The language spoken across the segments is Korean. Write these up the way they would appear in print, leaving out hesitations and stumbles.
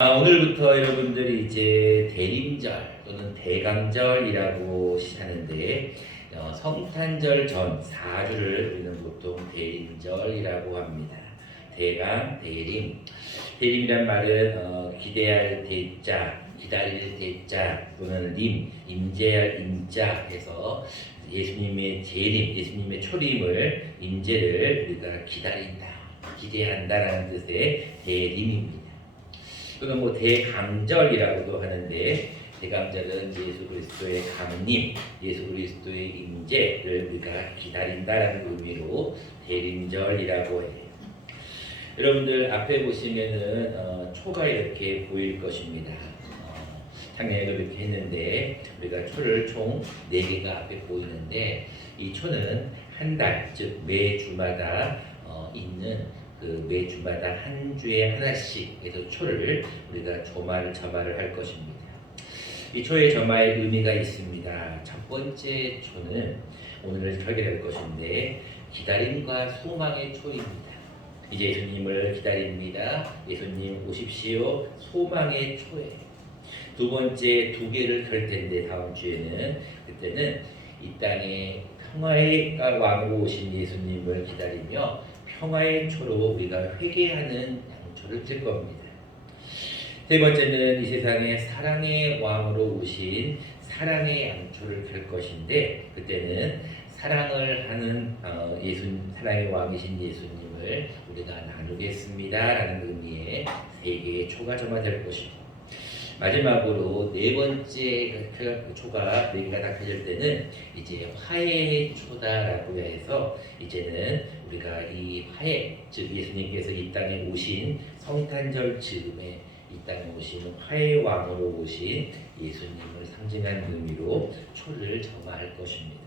오늘부터 여러분들이 이제 대림절 또는 대강절이라고 하는데 성탄절 전 4주를 우리는 보통 대림절이라고 합니다. 대강, 대림. 대림이란 말은 기대할 대자, 기다릴 대자 또는 임재할 임자 해서 예수님의 재림, 예수님의 초림을 임재를 우리가 기다린다, 기대한다라는 뜻의 대림입니다. 또는 대강절이라고도 하는데, 대강절은 예수 그리스도의 강림, 예수 그리스도의 임재를 우리가 기다린다라는 의미로 대림절이라고 해요. 여러분들 앞에 보시면은 초가 이렇게 보일 것입니다. 작년에도 이렇게 했는데 우리가 초를 총 4개가 앞에 보이는데, 이 초는 한 달, 즉 매주마다 있는 매주마다 한 주에 하나씩 해서 초를 우리가 점화를 할 것입니다. 이 초의 점화의 의미가 있습니다. 첫 번째 초는 오늘 결결할 것인데, 기다림과 소망의 초입니다. 이제 예수님을 기다립니다. 예수님 오십시오. 소망의 초예요. 두 번째 2개를 켤 텐데, 다음 주에는 그때는 이 땅에 평화의 왕으로 오신 예수님을 기다리며 평화의 초로 우리가 회개하는 양초를 뜰 겁니다. 세 번째는 이 세상에 사랑의 왕으로 오신 사랑의 양초를 켤 것인데, 그때는 사랑을 하는 사랑의 왕이신 예수님을 우리가 나누겠습니다라는 의미의 3개의 초가 점화될 것이고, 마지막으로 4번째 초가 4개가 다 켜질 때는 이제 화해의 초다라고 해서, 이제는 우리가 이 화해, 즉 예수님께서 이 땅에 오신 성탄절 즈음에 이 땅에 오신 화해의 왕으로 오신 예수님을 상징한 의미로 초를 점화할 것입니다.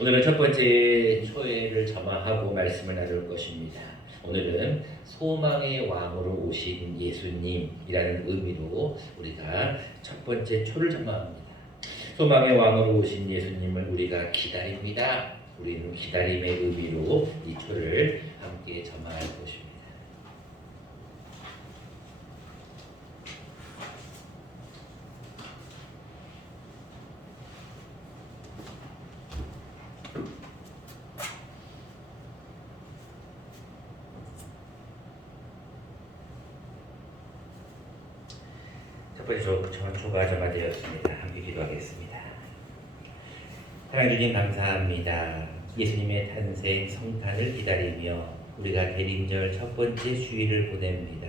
오늘은 첫 번째 초회를 점화하고 말씀을 나눌 것입니다. 오늘은 소망의 왕으로 오신 예수님이라는 의미로 우리가 첫 번째 초를 점화합니다. 소망의 왕으로 오신 예수님을 우리가 기다립니다. 우리는 기다림의 의미로 이 초를 함께 점화할 것입니다. 첫 번째 초가 점화되었습니다. 함께 기도하겠습니다. 사랑해 주님 감사합니다. 예수님의 탄생 성탄을 기다리며 우리가 대림절 첫 번째 주일을 보냅니다.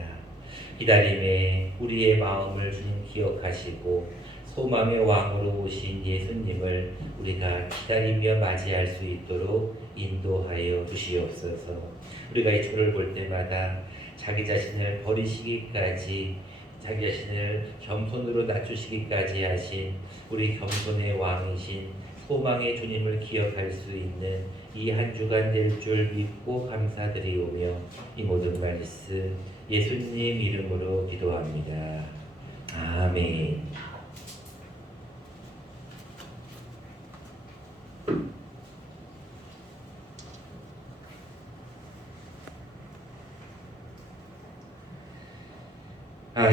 기다림에 우리의 마음을 주님 기억하시고 소망의 왕으로 오신 예수님을 우리가 기다리며 맞이할 수 있도록 인도하여 주시옵소서. 우리가 이 초를 볼 때마다 자기 자신을 버리시기까지, 자기 자신을 겸손으로 낮추시기까지 하신 우리 겸손의 왕이신 소망의 주님을 기억할 수 있는 이 한 주간 될 줄 믿고 감사드리오며, 이 모든 말씀 예수님 이름으로 기도합니다. 아멘.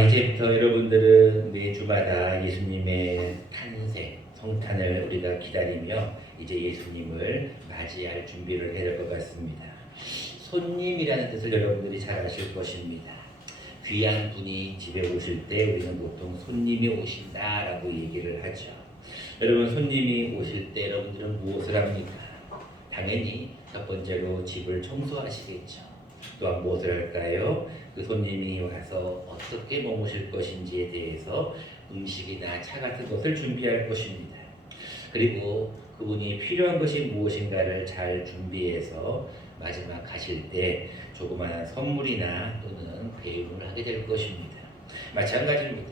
이제부터 여러분들은 매주마다 예수님의 탄생, 성탄을 우리가 기다리며 이제 예수님을 맞이할 준비를 해야 될 것 같습니다. 손님이라는 뜻을 여러분들이 잘 아실 것입니다. 귀한 분이 집에 오실 때 우리는 보통 손님이 오신다라고 얘기를 하죠. 여러분, 손님이 오실 때 여러분들은 무엇을 합니까? 당연히 첫 번째로 집을 청소하시겠죠. 또한 무엇을 할까요? 그 손님이 와서 어떻게 머무실 것인지에 대해서 음식이나 차 같은 것을 준비할 것입니다. 그리고 그분이 필요한 것이 무엇인가를 잘 준비해서 마지막 가실 때 조그마한 선물이나 또는 배웅을 하게 될 것입니다. 마찬가지입니다.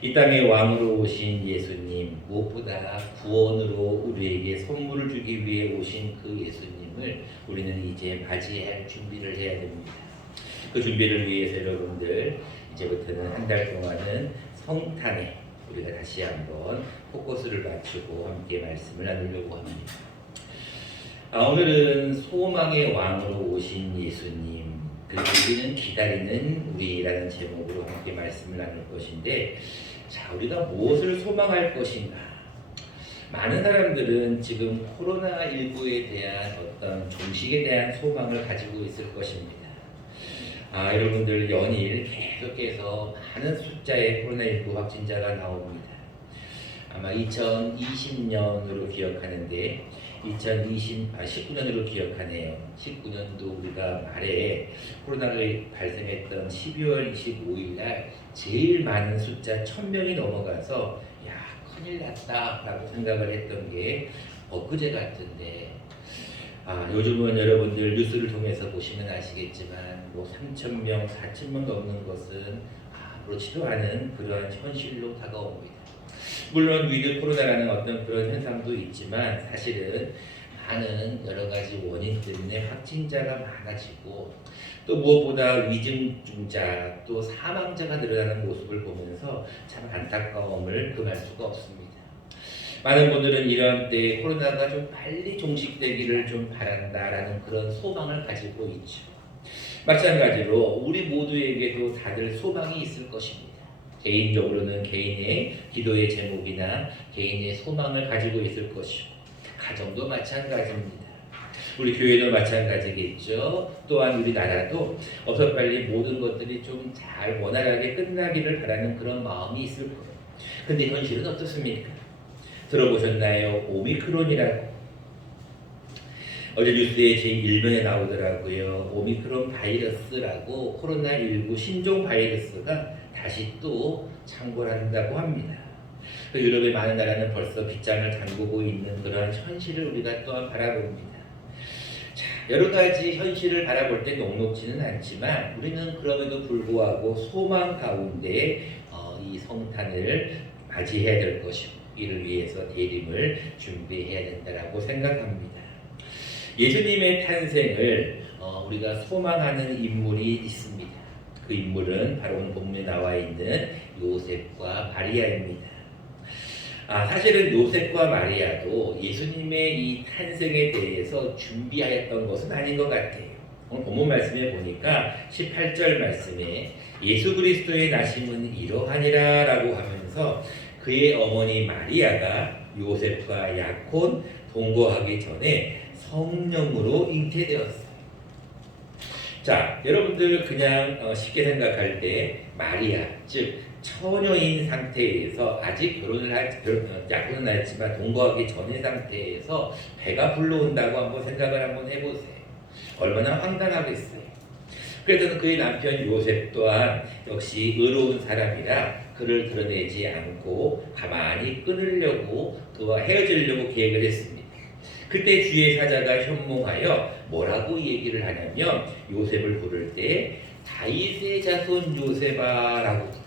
이 땅의 왕으로 오신 예수님, 무엇보다 구원으로 우리에게 선물을 주기 위해 오신 그 예수님을 우리는 이제 맞이할 준비를 해야 됩니다. 그 준비를 위해서 여러분들 이제부터는 한 달 동안은 성탄에 우리가 다시 한번 포커스를 맞추고 함께 말씀을 나누려고 합니다. 오늘은 소망의 왕으로 오신 예수님, 그리고 우리는 기다리는 우리라는 제목으로 함께 말씀을 나눌 것인데, 자, 우리가 무엇을 소망할 것인가? 많은 사람들은 지금 코로나19에 대한 어떤 종식에 대한 소망을 가지고 있을 것입니다. 여러분들 연일 계속해서 많은 숫자의 코로나19 확진자가 나옵니다. 아마 2020년으로 기억하는데 19년으로 기억하네요. 19년도 우리가 말에 코로나가 발생했던 12월 25일 날 제일 많은 숫자 1000명이 넘어가서 야, 큰일 났다 라고 생각을 했던 게 엊그제 같은데, 요즘은 여러분들 뉴스를 통해서 보시면 아시겠지만 3,000명, 4,000명 넘는 것은 아무렇지도 않은 그런 현실로 다가옵니다. 물론 위드 코로나라는 어떤 그런 현상도 있지만 사실은 많은 여러 가지 원인 때문에 확진자가 많아지고, 또 무엇보다 위중증자 또 사망자가 늘어나는 모습을 보면서 참 안타까움을 금할 수가 없습니다. 많은 분들은 이런 때 코로나가 좀 빨리 종식되기를 좀 바란다라는 그런 소망을 가지고 있죠. 마찬가지로 우리 모두에게도 다들 소망이 있을 것입니다. 개인적으로는 개인의 기도의 제목이나 개인의 소망을 가지고 있을 것이고, 가정도 마찬가지입니다. 우리 교회도 마찬가지겠죠. 또한 우리나라도 어서 빨리 모든 것들이 좀 잘 원활하게 끝나기를 바라는 그런 마음이 있을 거예요. 근데 현실은 어떻습니까? 들어보셨나요? 오미크론이라고. 어제 뉴스에 제1면에 나오더라고요. 오미크론 바이러스라고 코로나19 신종 바이러스가 다시 또 창궐한다고 합니다. 유럽의 많은 나라는 벌써 빗장을 담그고 있는 그런 현실을 우리가 또한 바라봅니다. 자, 여러 가지 현실을 바라볼 때 녹록지는 않지만 우리는 그럼에도 불구하고 소망 가운데 이 성탄을 맞이해야 될 것이고, 이를 위해서 대림을 준비해야 된다고 생각합니다. 예수님의 탄생을 우리가 소망하는 인물이 있습니다. 그 인물은 바로 오늘 본문에 나와 있는 요셉과 마리아입니다. 사실은 요셉과 마리아도 예수님의 이 탄생에 대해서 준비하였던 것은 아닌 것 같아요. 오늘 본문 말씀에 보니까 18절 말씀에 예수 그리스도의 나심은 이러하니라 라고 하면서 그의 어머니 마리아가 요셉과 약혼 동거하기 전에 성령으로 잉태되었어요. 자, 여러분들 그냥 쉽게 생각할 때 마리아, 즉 처녀인 상태에서 아직 약혼은 했지만 동거하기 전의 상태에서 배가 불러온다고 한번 생각을 한번 해보세요. 얼마나 황당하겠어요. 그래서 그의 남편 요셉 또한 역시 의로운 사람이라 그를 드러내지 않고 가만히 끊으려고 그와 헤어지려고 계획을 했습니다. 그때 주의 사자가 현몽하여 뭐라고 얘기를 하냐면 요셉을 부를 때 다윗의 자손 요셉아라고 불러요.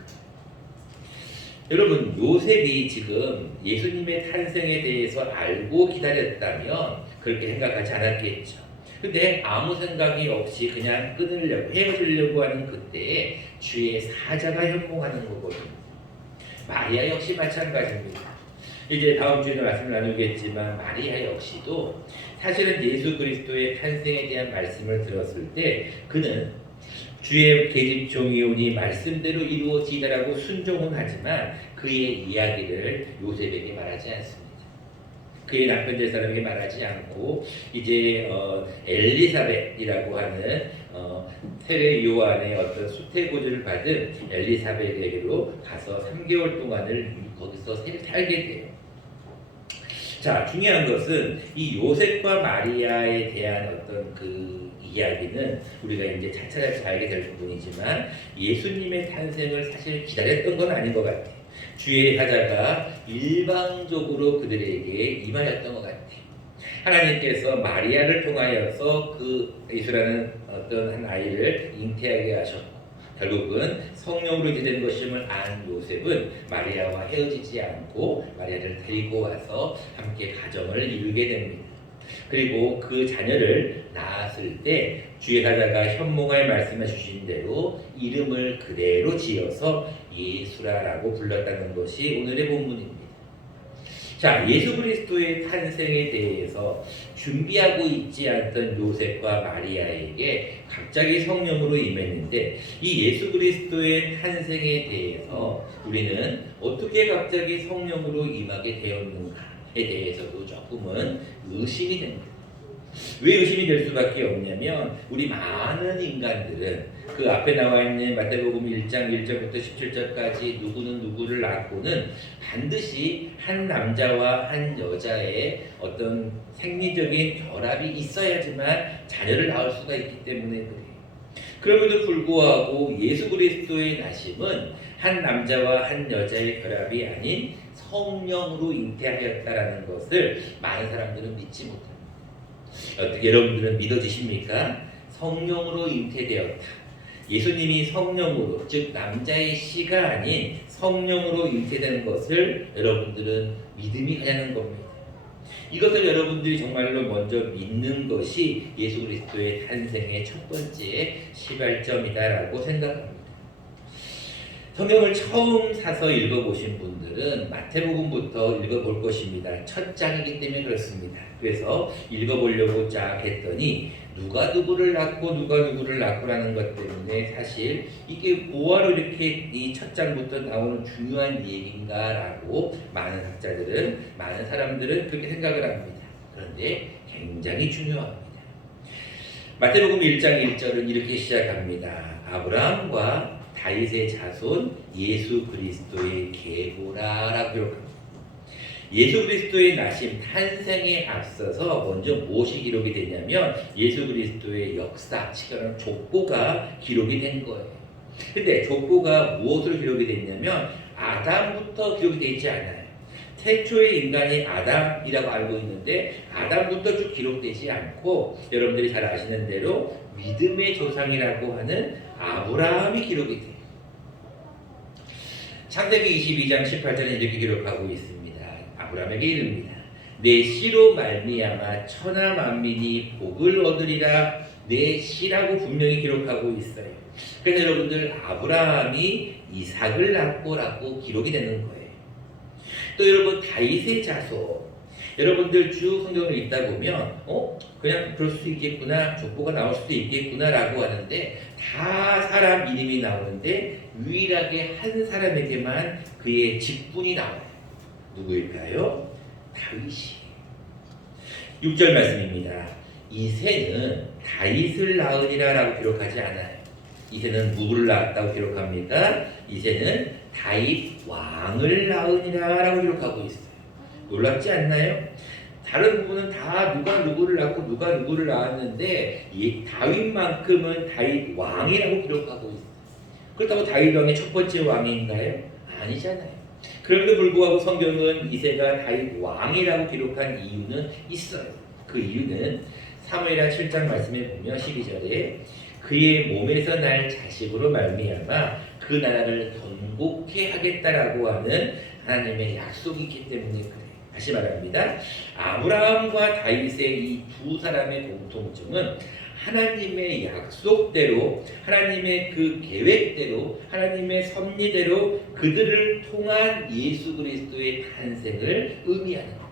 여러분, 요셉이 지금 예수님의 탄생에 대해서 알고 기다렸다면 그렇게 생각하지 않았겠죠. 근데 아무 생각이 없이 그냥 끊으려고 헤어지려고 하는 그때에 주의 사자가 현몽하는 거거든요. 마리아 역시 마찬가지입니다. 이제 다음 주에 말씀을 나누겠지만 마리아 역시도 사실은 예수 그리스도의 탄생에 대한 말씀을 들었을 때 그는 주의 계집종이 오니 말씀대로 이루어지더라고 순종은 하지만 그의 이야기를 요셉에게 말하지 않습니다. 그의 남편 될 사람에게 말하지 않고 이제 엘리사벳이라고 하는 세례 요한의 어떤 수태고지를 받은 엘리사벳에게로 가서 3개월 동안을 거기서 살게 돼요. 자, 중요한 것은 이 요셉과 마리아에 대한 어떤 그 이야기는 우리가 이제 차차차차 알게 될 부분이지만 예수님의 탄생을 사실 기다렸던 건 아닌 것 같아요. 주의 사자가 일방적으로 그들에게 임하였던 것 같아요. 하나님께서 마리아를 통하여서 그 예수라는 어떤 한 아이를 잉태하게 하셨고 결국은 성령으로 이제된 것임을 안 요셉은 마리아와 헤어지지 않고 마리아를 데리고 와서 함께 가정을 이루게 됩니다. 그리고 그 자녀를 낳았을 때 주의 사자가 현몽하여 말씀해 주신 대로 이름을 그대로 지어서 예수라라고 불렀다는 것이 오늘의 본문입니다. 자, 예수 그리스도의 탄생에 대해서 준비하고 있지 않던 요셉과 마리아에게 갑자기 성령으로 임했는데, 이 예수 그리스도의 탄생에 대해서 우리는 어떻게 갑자기 성령으로 임하게 되었는가에 대해서도 조금은 의심이 됩니다. 왜 의심이 될 수밖에 없냐면, 우리 많은 인간들은 그 앞에 나와 있는 마태복음 1장 1절부터 17절까지 누구는 누구를 낳고는 반드시 한 남자와 한 여자의 어떤 생리적인 결합이 있어야지만 자녀를 낳을 수가 있기 때문에 그래요. 그럼에도 불구하고 예수 그리스도의 나심은 한 남자와 한 여자의 결합이 아닌 성령으로 잉태하였다라는 것을 많은 사람들은 믿지 못합니다. 어떻게 여러분들은 믿어지십니까? 성령으로 잉태되었다. 예수님이 성령으로, 즉 남자의 씨가 아닌 성령으로 잉태되는 것을 여러분들은 믿음이 가냐는 겁니다. 이것을 여러분들이 정말로 먼저 믿는 것이 예수 그리스도의 탄생의 첫 번째 시발점이다라고 생각합니다. 성경을 처음 사서 읽어보신 분들은 마태복음부터 읽어볼 것입니다. 첫 장이기 때문에 그렇습니다. 그래서 읽어보려고 쫙 했더니 누가 누구를 낳고 누가 누구를 낳고라는 것 때문에 사실 이게 뭐하러 이렇게 이 첫 장부터 나오는 중요한 얘기인가라고 많은 학자들은, 많은 사람들은 그렇게 생각을 합니다. 그런데 굉장히 중요합니다. 마태복음 1장 1절은 이렇게 시작합니다. 아브라함과 다윗의 자손 예수 그리스도의 계보라라고 기록합니다. 예수 그리스도의 나심, 탄생에 앞서서 먼저 무엇이 기록이 되냐면 예수 그리스도의 역사, 시간은 족보가 기록이 된 거예요. 근데 족보가 무엇으로 기록이 됐냐면 아담부터 기록이 되어 있지 않아요. 태초의 인간이 아담이라고 알고 있는데 아담부터 쭉 기록되지 않고, 여러분들이 잘 아시는 대로 믿음의 조상이라고 하는 아브라함이 기록이 돼요. 창세기 22장 18절에 이렇게 기록하고 있습니다. 아브라함에게 이릅니다. 내 씨로 말미암아 천하 만민이 복을 얻으리라. 내 씨라고 분명히 기록하고 있어요. 그래서 여러분들 아브라함이 이삭을 낳고라고 기록이 되는 거예요. 또 여러분 다윗의 자손, 여러분들 쭉 성경을 읽다 보면 그냥 그럴 수 있겠구나, 족보가 나올 수도 있겠구나라고 하는데 다 사람 이름이 나오는데 유일하게 한 사람에게만 그의 직분이 나와요. 누구일까요? 다윗이. 6절 말씀입니다. 이새는 다윗을 낳으리라 라고 기록하지 않아요. 이새는 누구를 낳았다고 기록합니까? 이새는 다윗 왕을 낳으리라 라고 기록하고 있어요. 놀랍지 않나요? 다른 부분은 다 누가 누구를 낳고 누가 누구를 낳았는데 이 다윗만큼은 다윗 왕이라고 기록하고 있어요. 그렇다고 다윗 왕의 첫 번째 왕인가요? 아니잖아요. 그럼에도 불구하고 성경은 이새가 다윗 왕이라고 기록한 이유는 있어요. 그 이유는 사무엘하 7장 말씀에 보면 12절에 그의 몸에서 날 자식으로 말미암아 그 나라를 건국케 하겠다라고 하는 하나님의 약속이 있기 때문에 그래요. 다시 말합니다. 아브라함과 다윗의 이 두 사람의 공통점은 하나님의 약속대로, 하나님의 그 계획대로, 하나님의 섭리대로 그들을 통한 예수 그리스도의 탄생을 의미하는 겁니다.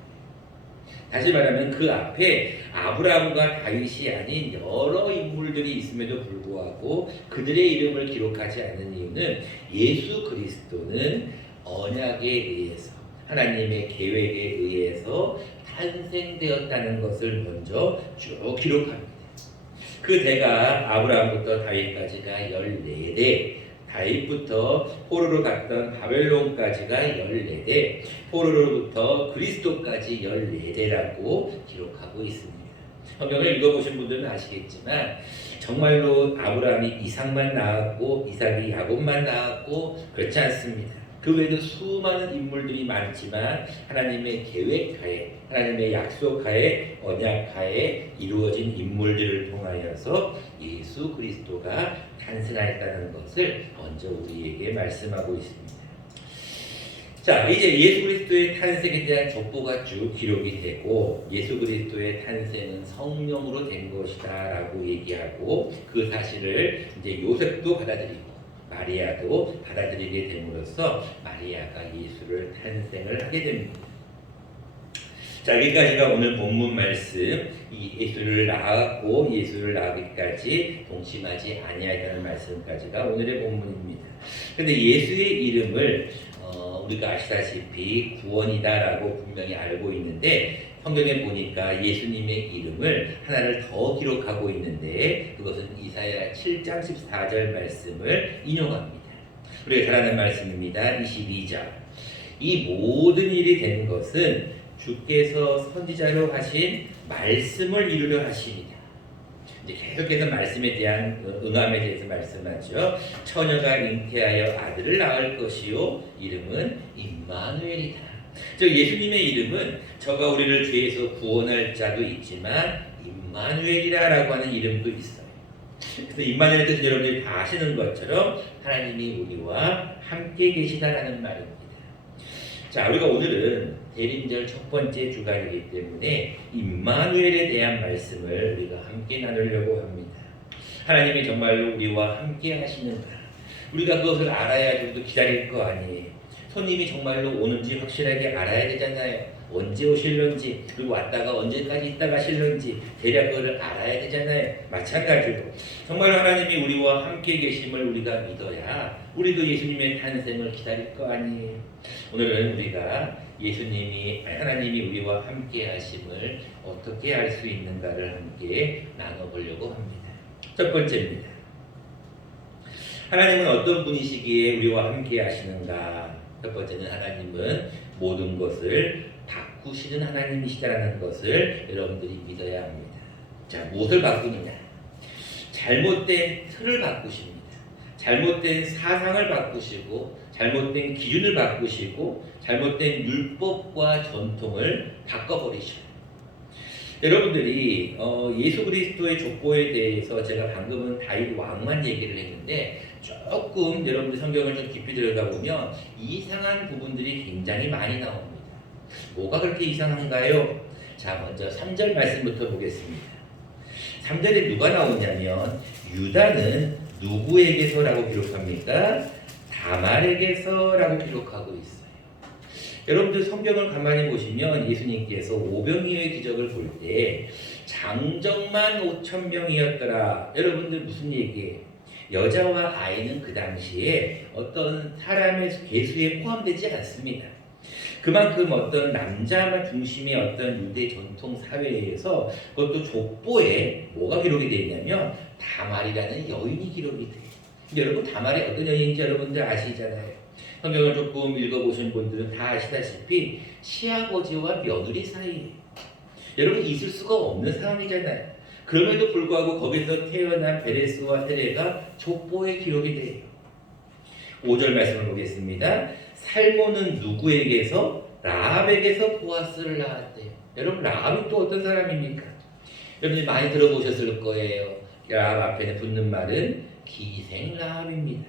다시 말하면 그 앞에 아브라함과 다윗이 아닌 여러 인물들이 있음에도 불구하고 그들의 이름을 기록하지 않는 이유는 예수 그리스도는 언약에 의해서, 하나님의 계획에 의해서 탄생되었다는 것을 먼저 쭉 기록합니다. 그 대가 아브라함부터 다윗까지가 14대, 다윗부터 포로로 갔던 바벨론까지가 14대, 포로로부터 그리스도까지 14대라고 기록하고 있습니다. 성경을 읽어보신 분들은 아시겠지만 정말로 아브라함이 이삭만 낳았고 이삭이 야곱만 낳았고 그렇지 않습니다. 그 외에도 수많은 인물들이 많지만 하나님의 계획하에, 하나님의 약속하에, 언약하에 이루어진 인물들을 통하여서 예수 그리스도가 탄생하였다는 것을 먼저 우리에게 말씀하고 있습니다. 자, 이제 예수 그리스도의 탄생에 대한 족보가 쭉 기록이 되고 예수 그리스도의 탄생은 성령으로 된 것이다 라고 얘기하고 그 사실을 이제 요셉도 받아들이고 마리아도 받아들이게 됨으로써 마리아가 예수를 탄생을 하게 됩니다. 자, 여기까지가 오늘 본문 말씀. 이 예수를 낳았고 예수를 낳기까지 동심하지 아니하다는 말씀까지가 오늘의 본문입니다. 그런데 예수의 이름을 우리가 아시다시피 구원이다라고 분명히 알고 있는데 성경에 보니까 예수님의 이름을 하나를 더 기록하고 있는데 그것은 이사야 7장 14절 말씀을 인용합니다. 우리가 잘 아는 말씀입니다. 22절. 이 모든 일이 된 것은 주께서 선지자로 하신 말씀을 이루려 하십니다. 이제 계속해서 말씀에 대한 응함에 대해서 말씀하죠. 처녀가 잉태하여 아들을 낳을 것이요 이름은 임마누엘이다. 즉 예수님의 이름은 저가 우리를 죄에서 구원할 자도 있지만 임마누엘이라고 하는 이름도 있어요. 그래서 임마누엘 뜻은 여러분들이 다 아시는 것처럼 하나님이 우리와 함께 계시다라는 말입니다. 자, 우리가 오늘은 대림절 첫 번째 주간이기 때문에 임마누엘에 대한 말씀을 우리가 함께 나누려고 합니다. 하나님이 정말로 우리와 함께 하시는가? 우리가 그것을 알아야 좀 더 기다릴 거 아니에요. 손님이 정말로 오는지 확실하게 알아야 되잖아요. 언제 오실런지, 그리고 왔다가 언제까지 있다 가실런지 대략 그걸 알아야 되잖아요. 마찬가지로 정말로 하나님이 우리와 함께 계심을 우리가 믿어야 우리도 예수님의 탄생을 기다릴 거 아니에요. 오늘은 우리가 하나님이 우리와 함께 하심을 어떻게 알 수 있는가를 함께 나눠보려고 합니다. 첫 번째입니다. 하나님은 어떤 분이시기에 우리와 함께 하시는가? 첫 번째는 하나님은 모든 것을 바꾸시는 하나님이시다라는 것을 여러분들이 믿어야 합니다. 자, 무엇을 바꾸느냐? 잘못된 틀을 바꾸십니다. 잘못된 사상을 바꾸시고 잘못된 기준을 바꾸시고 잘못된 율법과 전통을 바꿔버리셔요. 여러분들이 예수 그리스도의 족보에 대해서 제가 방금은 다윗 왕만 얘기를 했는데 조금 여러분들 성경을 좀 깊이 들여다보면 이상한 부분들이 굉장히 많이 나옵니다. 뭐가 그렇게 이상한가요? 자, 먼저 3절 말씀부터 보겠습니다. 3절에 누가 나오냐면 유다는 누구에게서라고 기록합니까? 다말에게서라고 기록하고 있어요. 여러분들 성경을 가만히 보시면 예수님께서 오병이어의 기적을 볼 때 장정만 5,000명이었더라. 여러분들 무슨 얘기예요? 여자와 아이는 그 당시에 어떤 사람의 계수에 포함되지 않습니다. 그만큼 어떤 남자만 중심의 어떤 유대 전통 사회에서 그것도 족보에 뭐가 기록이 되어 있냐면 다말이라는 여인이 기록이 돼요. 여러분 다말이 어떤 여인인지 여러분들 아시잖아요. 성경을 조금 읽어보신 분들은 다 아시다시피 시아버지와 며느리 사이에 여러분 있을 수가 없는 상황이잖아요. 그럼에도 불구하고 거기서 태어난 베레스와 헤레가 족보에 기록이 돼요. 5절 말씀을 보겠습니다. 살모는 누구에게서? 라합에게서 보아스를 낳았대요. 여러분 라합이 또 어떤 사람입니까? 여러분이 많이 들어보셨을 거예요. 라합 앞에 붙는 말은 기생 라합입니다.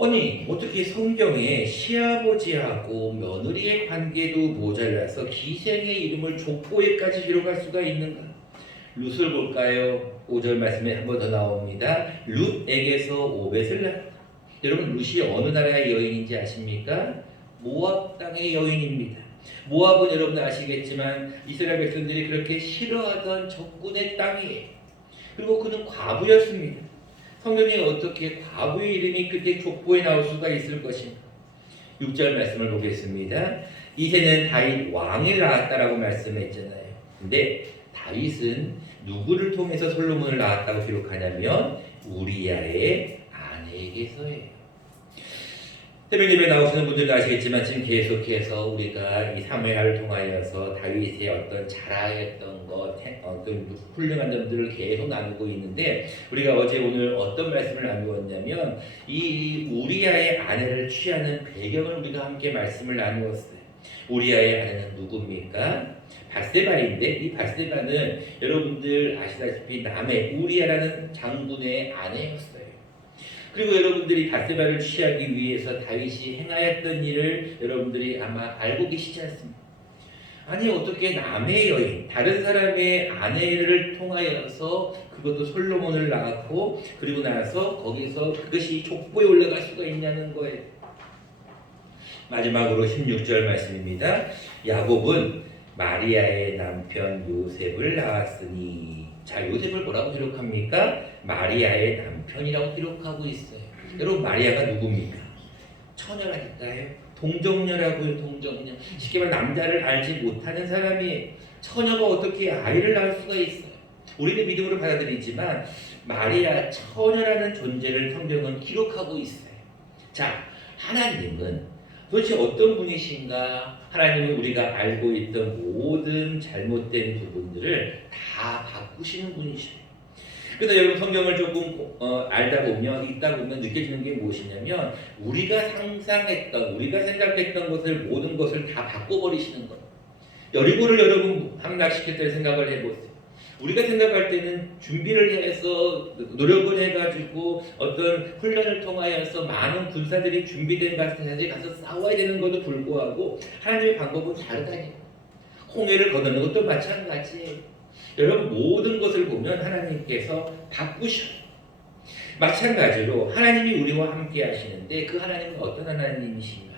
아니 어떻게 성경에 시아버지하고 며느리의 관계도 모자라서 기생의 이름을 족보에까지 기록할 수가 있는가? 룻을 볼까요? 5절 말씀에 한 번 더 나옵니다. 룻에게서 오벳을 낳았다. 여러분 룻이 어느 나라의 여인인지 아십니까? 모압 땅의 여인입니다. 모압은 여러분 아시겠지만 이스라엘 백성들이 그렇게 싫어하던 적군의 땅이에요. 그리고 그는 과부였습니다. 성경이 어떻게 과부의 이름이 그렇게 족보에 나올 수가 있을 것인가? 6절 말씀을 보겠습니다. 이새는 다윗 왕을 낳았다라고 말씀했잖아요. 근데 다윗은 누구를 통해서 솔로몬을 낳았다고 기록하냐면 우리야의 아내에게서예요. 새벽 예배 나오시는 분들도 아시겠지만 지금 계속해서 우리가 이 사무엘을 통하여서 다윗의 어떤 자라했던 것, 어떤 훌륭한 점들을 계속 나누고 있는데 우리가 어제 오늘 어떤 말씀을 나누었냐면 이 우리야의 아내를 취하는 배경을 우리가 함께 말씀을 나누었어요. 우리야의 아내는 누굽니까? 밧세바인데 이 밧세바는 여러분들 아시다시피 남의 우리야라는 장군의 아내였어요. 그리고 여러분들이 밧세바를 취하기 위해서 다윗이 행하였던 일을 여러분들이 아마 알고 계시지 않습니까? 아니 어떻게 남의 여인, 다른 사람의 아내를 통하여서 그것도 솔로몬을 낳았고 그리고 나서 거기서 그것이 족보에 올라갈 수가 있냐는 거예요. 마지막으로 16절 말씀입니다. 야곱은 마리아의 남편 요셉을 낳았으니. 자, 요셉을 뭐라고 기록합니까? 마리아의 남편이라고 기록하고 있어요. 여러분, 마리아가 누굽니까? 처녀라니까요. 동정녀라고요. 동정녀. 쉽게 말해 남자를 알지 못하는 사람이 처녀가 어떻게 아이를 낳을 수가 있어요. 우리는 믿음으로 받아들이지만 마리아 처녀라는 존재를 성경은 기록하고 있어요. 자, 하나님은 도대체 어떤 분이신가? 하나님은 우리가 알고 있던 모든 잘못된 부분들을 다 바꾸시는 분이셔요. 그래서 여러분 성경을 조금 알다 보면 읽다 보면 느껴지는 게 무엇이냐면 우리가 상상했던 우리가 생각했던 것을 모든 것을 다 바꿔버리시는 거예요. 여리고를 여러분 함락시킬 때 생각을 해보세요. 우리가 생각할 때는 준비를 해서 노력을 해가지고 어떤 훈련을 통하여서 많은 군사들이 준비된 곳에 가서 싸워야 되는 것도 불구하고 하나님의 방법은 다르다니까. 홍해를 건너는 것도 마찬가지예요. 여러분 모든 것을 보면 하나님께서 바꾸셔요. 마찬가지로 하나님이 우리와 함께 하시는데 그 하나님은 어떤 하나님이신가?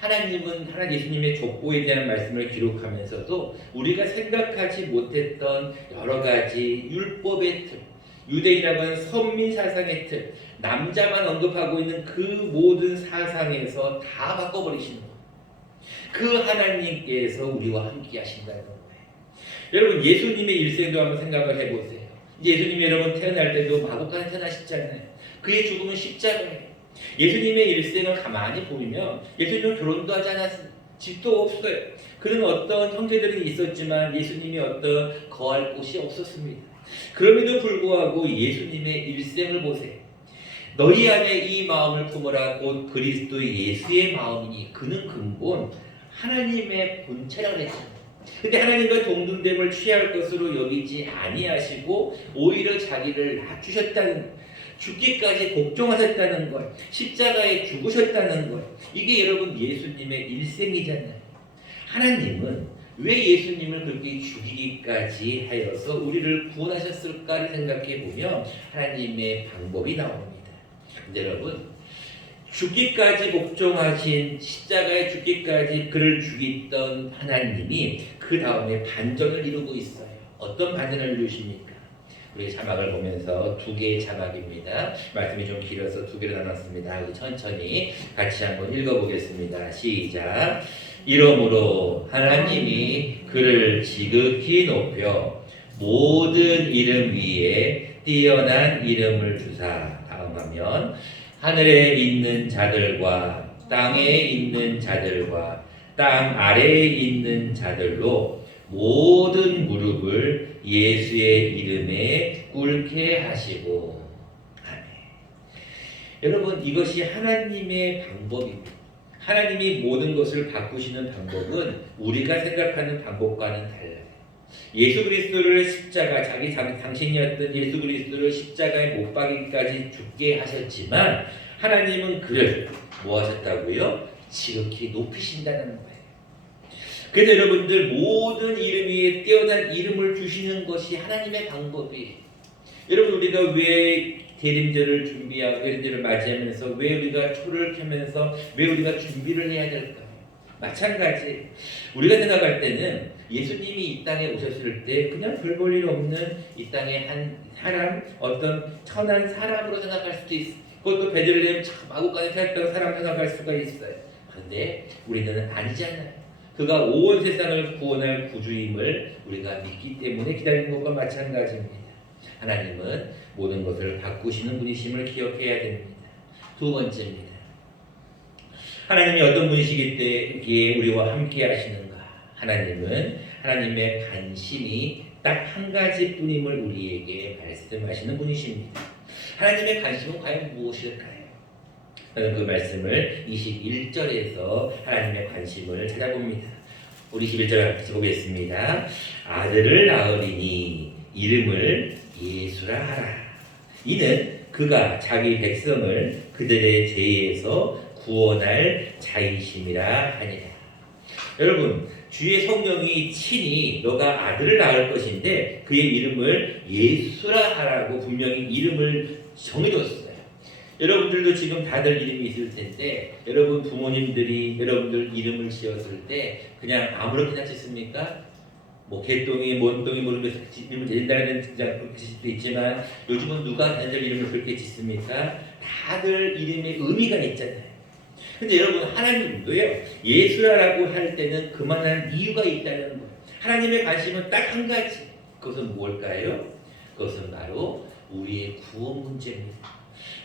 하나님은 하나님 예수님의 족보에 대한 말씀을 기록하면서도 우리가 생각하지 못했던 여러 가지 율법의 틀, 유대인이라고 하는 선민 사상의 틀, 남자만 언급하고 있는 그 모든 사상에서 다 바꿔버리시는 거예요. 그 하나님께서 우리와 함께 하신다는 거예요. 여러분 예수님의 일생도 한번 생각을 해보세요. 예수님이 여러분 태어날 때도 마구간에 태어나셨잖아요. 그의 죽음은 십자가예요. 예수님의 일생을 가만히 보면 예수님은 결혼도 하지 않았습니다. 집도 없어요. 그런 어떤 형제들이 있었지만 예수님이 어떤 거할 곳이 없었습니다. 그럼에도 불구하고 예수님의 일생을 보세요. 너희 안에 이 마음을 품으라 곧 그리스도 예수의 마음이니 그는 근본 하나님의 본체라고 그랬잖아요. 근데 하나님과 동등됨을 취할 것으로 여기지 아니하시고 오히려 자기를 낮추셨다는, 죽기까지 복종하셨다는 것, 십자가에 죽으셨다는 것, 이게 여러분 예수님의 일생이잖아요. 하나님은 왜 예수님을 그렇게 죽이기까지 하여서 우리를 구원하셨을까를 생각해 보면 하나님의 방법이 나옵니다. 근데 여러분 죽기까지 복종하신, 십자가에 죽기까지 그를 죽이던 하나님이 그 다음에 반전을 이루고 있어요. 어떤 반전을 이루십니까? 우리 자막을 보면서 두 개의 자막입니다. 말씀이 좀 길어서 두 개로 나눴습니다. 우리 천천히 같이 한번 읽어보겠습니다. 시작. 이러므로 하나님이 그를 지극히 높여 모든 이름 위에 뛰어난 이름을 주사. 다음 화면. 하늘에 있는 자들과 땅에 있는 자들과 땅 아래에 있는 자들로 모든 무릎을 예수의 이름에 꿇게 하시고. 아멘. 여러분 이것이 하나님의 방법입니다. 하나님이 모든 것을 바꾸시는 방법은 우리가 생각하는 방법과는 달라요. 예수 그리스도를 십자가, 당신이었던 예수 그리스도를 십자가에 못 박기까지 죽게 하셨지만 하나님은 그를 뭐 하셨다고요? 지극히 높이신다는 거예요. 그래서 여러분들 모든 이름 위에 뛰어난 이름을 주시는 것이 하나님의 방법이에요. 여러분 우리가 왜 대림절을 준비하고 대림절을 맞이하면서 왜 우리가 초를 켜면서 왜 우리가 준비를 해야 될까요? 마찬가지 우리가 생각할 때는 예수님이 이 땅에 오셨을 때 그냥 별 볼 일 없는 이 땅의 한 사람, 어떤 천한 사람으로 생각할 수도 있어요. 그것도 베들레헴 마구간에 살던 사람 생각할 수가 있어요. 그런데 우리는 아니잖아요. 그가 온 세상을 구원할 구주임을 우리가 믿기 때문에 기다리는 것과 마찬가지입니다. 하나님은 모든 것을 바꾸시는 분이심을 기억해야 됩니다. 두 번째입니다. 하나님이 어떤 분이시기에 우리와 함께 하시는가? 하나님은 하나님의 관심이 딱 한 가지뿐임을 우리에게 말씀하시는 분이십니다. 하나님의 관심은 과연 무엇일까요? 저는 그 말씀을 21절에서 하나님의 관심을 찾아봅니다. 우리 21절 같이 보겠습니다. 아들을 낳으리니 이름을 예수라 하라. 이는 그가 자기 백성을 그들의 죄에서 구원할 자이심이라 하니라. 여러분 주의 성령이 친히 너가 아들을 낳을 것인데 그의 이름을 예수라 하라고 분명히 이름을 정해줬어요. 여러분들도 지금 다들 이름이 있을 텐데 여러분 부모님들이 여러분들 이름을 지었을 때 그냥 아무렇게나 짓습니까? 뭐 개똥이, 뭔똥이 모르면서 이름을 대진다는 그렇게 짓을 수도 있지만 요즘은 누가 단절 이름을 그렇게 짓습니까? 다들 이름에 의미가 있잖아요. 근데 여러분 하나님도요 예수라고 할 때는 그만한 이유가 있다는 거예요. 하나님의 관심은 딱 한 가지. 그것은 뭘까요? 그것은 바로 우리의 구원 문제입니다.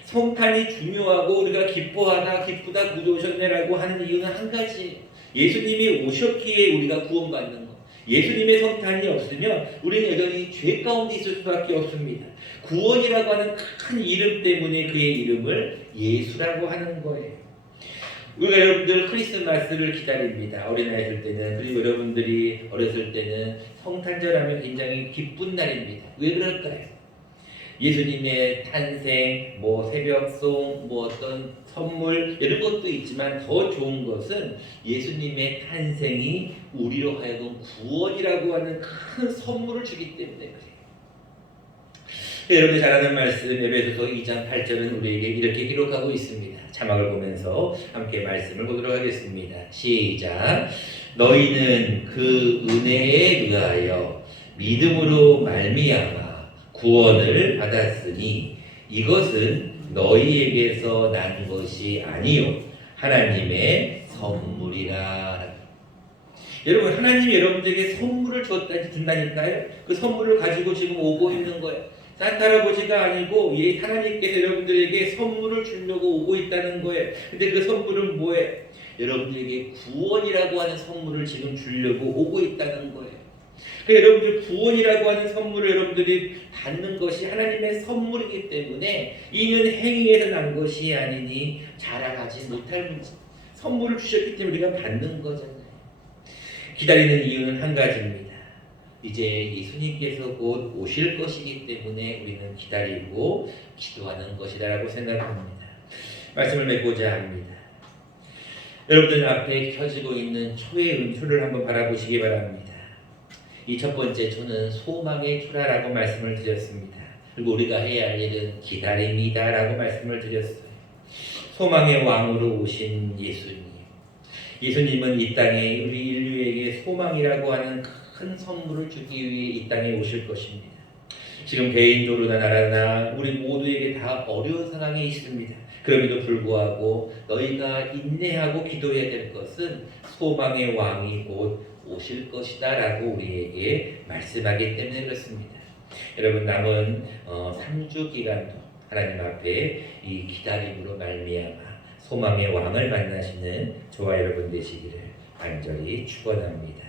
성탄이 중요하고 우리가 기쁘다 구주 오셨네라고 하는 이유는 한 가지. 예수님이 오셨기에 우리가 구원받는 것. 예수님의 성탄이 없으면 우리는 여전히 죄 가운데 있을 수밖에 없습니다. 구원이라고 하는 큰 이름 때문에 그의 이름을 예수라고 하는 거예요. 우리가 여러분들 크리스마스를 기다립니다. 어린아이 있을 때는. 그리고 여러분들이 어렸을 때는 성탄절하면 굉장히 기쁜 날입니다. 왜 그럴까요? 예수님의 탄생, 뭐 새벽송, 뭐 어떤 선물 이런 것도 있지만 더 좋은 것은 예수님의 탄생이 우리로 하여금 구원이라고 하는 큰 선물을 주기 때문에 그래요. 여러분이 잘 아는 말씀 에베소서 2장 8절은 우리에게 이렇게 기록하고 있습니다. 자막을 보면서 함께 말씀을 보도록 하겠습니다. 시작. 너희는 그 은혜에 의하여 믿음으로 말미암아 구원을 받았으니 이것은 너희에게서 난 것이 아니요 하나님의 선물이라. 여러분 하나님이 여러분들에게 선물을 준다니까요. 그 선물을 가지고 지금 오고 있는 거예요. 산타 할아버지가 아니고 하나님께서 여러분들에게 선물을 주려고 오고 있다는 거예요. 근데 그 선물은 뭐예요? 여러분들에게 구원이라고 하는 선물을 지금 주려고 오고 있다는 거예요. 그러니까 여러분들 구원이라고 하는 선물을 여러분들이 받는 것이 하나님의 선물이기 때문에 이는 행위에서 난 것이 아니니 자랑하지 못할 문제. 선물을 주셨기 때문에 우리가 받는 거잖아요. 기다리는 이유는 한 가지입니다. 이제 예수님께서 곧 오실 것이기 때문에 우리는 기다리고 기도하는 것이다라고 생각합니다. 말씀을 맺고자 합니다. 여러분들 앞에 켜지고 있는 초의 음표를 한번 바라보시기 바랍니다. 이 첫 번째 초는 소망의 초라라고 말씀을 드렸습니다. 그리고 우리가 해야 할 일은 기다림이다라고 말씀을 드렸어요. 소망의 왕으로 오신 예수님. 예수님은 이 땅에 우리 인류에게 소망이라고 하는 큰 선물을 주기 위해 이 땅에 오실 것입니다. 지금 개인적으로나 나라나 우리 모두에게 다 어려운 상황에 있습니다. 그럼에도 불구하고 너희가 인내하고 기도해야 될 것은 소망의 왕이 곧 오실 것이다 라고 우리에게 말씀하기 때문에 그렇습니다. 여러분 남은 3주 기간도 하나님 앞에 이 기다림으로 말미암아 소망의 왕을 만나시는 저와 여러분 되시기를 간절히 축원합니다.